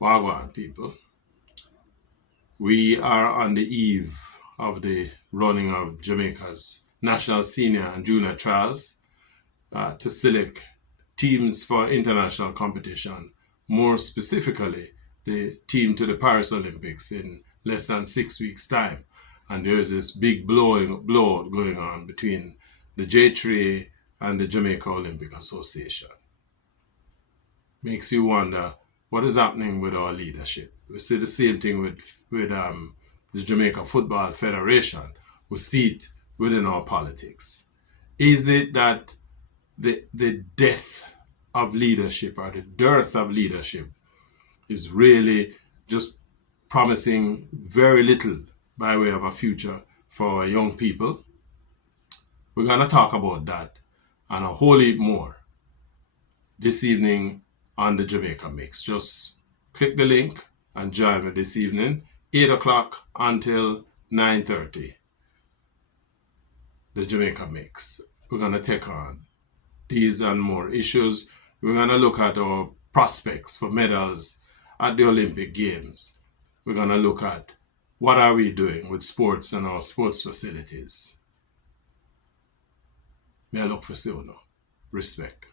Wagwan people, we are on the eve of the running of Jamaica's national senior and junior trials to select teams for international competition, more specifically the team to the Paris Olympics in less than 6 weeks' time. And there's this big blowout going on between the JOA and the Jamaica Olympic Association. Makes you wonder what is happening with our leadership. We see the same thing with the Jamaica Football Federation. We see it within our politics. Is it that the death of leadership or the dearth of leadership is really just promising very little by way of a future for our young people? We're going to talk about that and a whole heap more this evening on the Jamaica Mix. Just click the link and join me this evening, 8 o'clock until 9:30. The Jamaica Mix. We're going to take on these and more issues. We're going to look at our prospects for medals at the Olympic Games. We're going to look at what are we doing with sports and our sports facilities. May I look for Siuno. Respect.